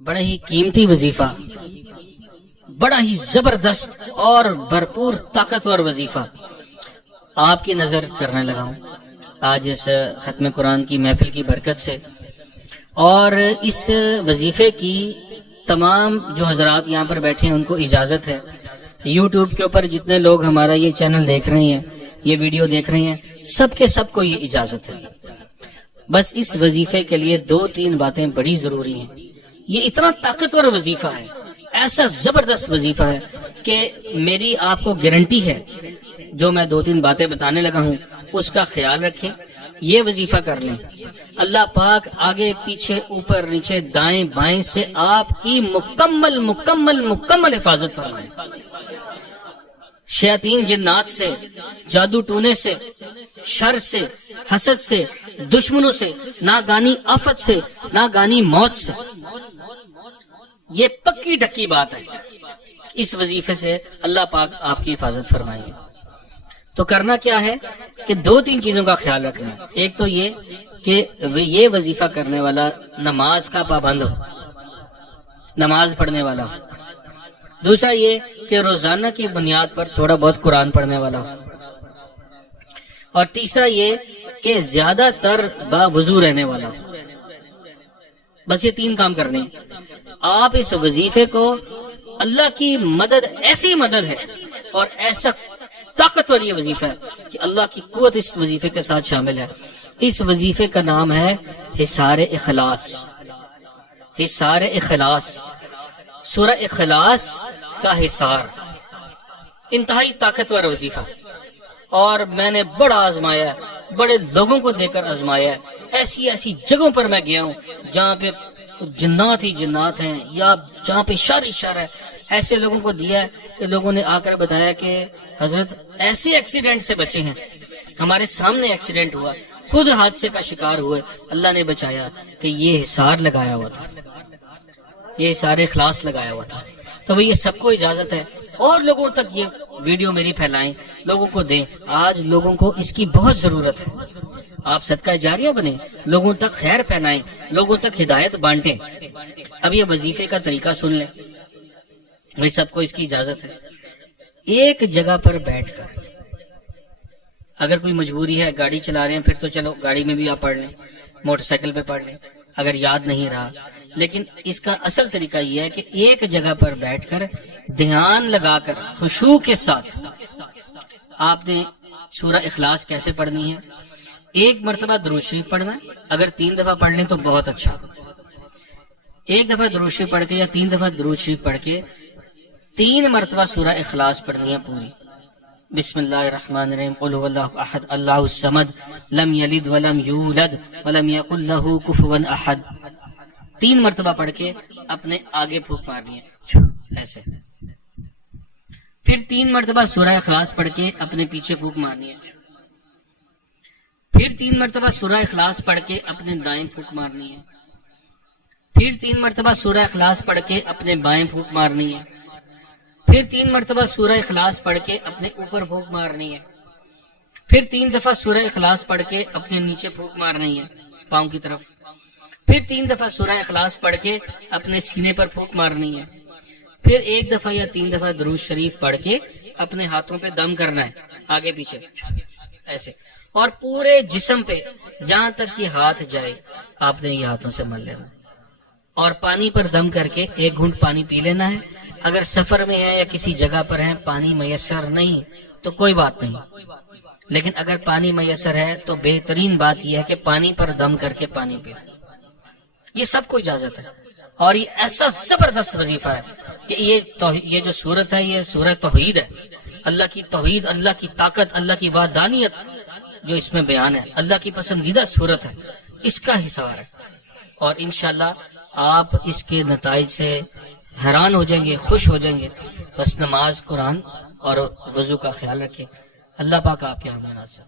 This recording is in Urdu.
بڑا ہی قیمتی وظیفہ، بڑا ہی زبردست اور بھرپور طاقتور وظیفہ آپ کی نظر کرنے لگا ہوں آج اس ختم قرآن کی محفل کی برکت سے۔ اور اس وظیفے کی تمام جو حضرات یہاں پر بیٹھے ہیں ان کو اجازت ہے، یوٹیوب کے اوپر جتنے لوگ ہمارا یہ چینل دیکھ رہے ہیں، یہ ویڈیو دیکھ رہے ہیں، سب کو یہ اجازت ہے۔ بس اس وظیفے کے لیے 2-3 باتیں بڑی ضروری ہیں۔ یہ اتنا طاقتور وظیفہ ہے، ایسا زبردست وظیفہ ہے کہ میری آپ کو گارنٹی ہے جو میں 2-3 باتیں بتانے لگا ہوں اس کا خیال رکھیں، یہ وظیفہ کر لیں، اللہ پاک آگے پیچھے اوپر نیچے دائیں بائیں سے آپ کی مکمل حفاظت فرمائے، شیاطین جنات سے، جادو ٹونے سے، شر سے، حسد سے، دشمنوں سے، ناگانی آفت سے، ناگانی موت سے۔ یہ پکی ڈکی بات ہے، اس وظیفے سے اللہ پاک آپ کی حفاظت فرمائے۔ تو کرنا کیا ہے کہ 2-3 چیزوں کا خیال رکھنا ہے۔ ایک تو یہ کہ یہ وظیفہ کرنے والا نماز کا پابند ہو، نماز پڑھنے والا ہو۔ دوسرا یہ کہ روزانہ کی بنیاد پر تھوڑا بہت قرآن پڑھنے والا ہو، اور تیسرا یہ کہ زیادہ تر باوضو رہنے والا ہو۔ بس یہ 3 کام کرنے ہیں۔ آپ اس وظیفے کو، اللہ کی مدد ایسی مدد ہے اور ایسا طاقتور یہ وظیفہ ہے کہ اللہ کی قوت اس وظیفے کے ساتھ شامل ہے۔ اس وظیفے کا نام ہے حصار اخلاص۔ حصار اخلاص، سورہ اخلاص کا حصار، انتہائی طاقتور وظیفہ، اور میں نے بڑا آزمایا ہے، بڑے لوگوں کو دے کر آزمایا ہے۔ ایسی جگہوں پر میں گیا ہوں جہاں پہ جنات ہی جنات ہیں، یا جہاں پہ شر ہے، ایسے لوگوں کو دیا ہے کہ لوگوں نے آ کر بتایا کہ حضرت ایسے ایکسیڈنٹ سے بچے ہیں، ہمارے سامنے ایکسیڈنٹ ہوا، خود حادثے کا شکار ہوئے، اللہ نے بچایا، کہ یہ حصار لگایا ہوا تھا، یہ حصار اخلاص لگایا ہوا تھا۔ تو یہ سب کو اجازت ہے، اور لوگوں تک یہ ویڈیو میری پھیلائیں، لوگوں کو دیں۔ آج لوگوں کو اس کی بہت ضرورت ہے، آپ صدقہ جاریہ بنیں، لوگوں تک خیر پھیلائیں، لوگوں تک ہدایت بانٹیں۔ اب یہ وظیفے کا طریقہ سن لیں، بھائی سب کو اس کی اجازت ہے۔ ایک جگہ پر بیٹھ کر، اگر کوئی مجبوری ہے، گاڑی چلا رہے ہیں، پھر تو چلو گاڑی میں بھی آپ پڑھ لیں، موٹر سائیکل پہ پڑھ لیں اگر یاد نہیں رہا، لیکن اس کا اصل طریقہ یہ ہے کہ ایک جگہ پر بیٹھ کر دھیان لگا کر خشوع کے ساتھ آپ نے سورہ اخلاص کیسے پڑھنی ہے؟ 1 مرتبہ درود شریف پڑھنا ہے، اگر 3 دفعہ پڑھ لیں تو بہت اچھا۔ 1 دفعہ درود شریف پڑھ کے یا 3 دفعہ درود شریف پڑھ کے 3 مرتبہ سورہ اخلاص پڑھنی ہے پوری۔ بسم اللہ الرحمن الرحیم، قل هو اللہ احد اللہ الصمد لم یلد ولم یولد ولم یکن لہ کفوا احد۔ 3 مرتبہ پڑھ کے اپنے آگے پھونک مارنی ہے ایسے، پھر 3 مرتبہ سورہ اخلاص پڑھ کے اپنے پیچھے پھونک مارنی ہے، پھر 3 مرتبہ سورہ اخلاص پڑھ کے اپنے دائیں پھونک مارنی ہے، پھر 3 مرتبہ سورہ اخلاص پڑھ کے اپنے بائیں پھونک مارنی ہے، پھر 3 مرتبہ سورہ اخلاص پڑھ کے اپنے اوپر پھونک مارنی ہے، پھر 3 دفعہ سورہ اخلاص پڑھ کے اپنے نیچے پھونک مارنی ہے پاؤں کی طرف، پھر 3 دفعہ سورہ اخلاص پڑھ کے اپنے سینے پر پھونک مارنی ہے، پھر 1 دفعہ یا 3 دفعہ درود شریف پڑھ کے اپنے ہاتھوں پہ دم کرنا ہے آگے پیچھے ایسے، اور پورے جسم پہ جہاں تک یہ ہاتھ جائے آپ نے یہ ہاتھوں سے مل لینا، اور پانی پر دم کر کے 1 گھونٹ پانی پی لینا ہے۔ اگر سفر میں ہے یا کسی جگہ پر ہے، پانی میسر نہیں تو کوئی بات نہیں، لیکن اگر پانی میسر ہے تو بہترین بات یہ ہے کہ پانی پر دم کر کے پانی پی، یہ سب کو اجازت ہے۔ اور یہ ایسا زبردست وظیفہ ہے کہ یہ جو سورت ہے یہ سورہ توحید ہے، اللہ کی توحید، اللہ کی طاقت، اللہ کی وحدانیت جو اس میں بیان ہے، اللہ کی پسندیدہ سورت ہے، اس کا حصار ہے، اور انشاءاللہ آپ اس کے نتائج سے حیران ہو جائیں گے، خوش ہو جائیں گے۔ بس نماز، قرآن اور وضو کا خیال رکھیں۔ اللہ پاک آپ کے ہمیں ناصر۔